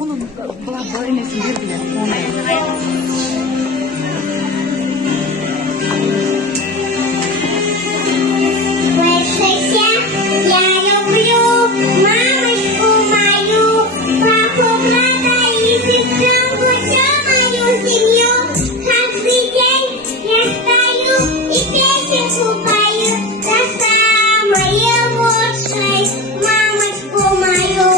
Onun babaannesini verdiler ona. Я люблю мамочку мою, папу, брата и сестренку, всю мою семью. Каждый день я стою и песенку пою за самое лучшее мамочку мою.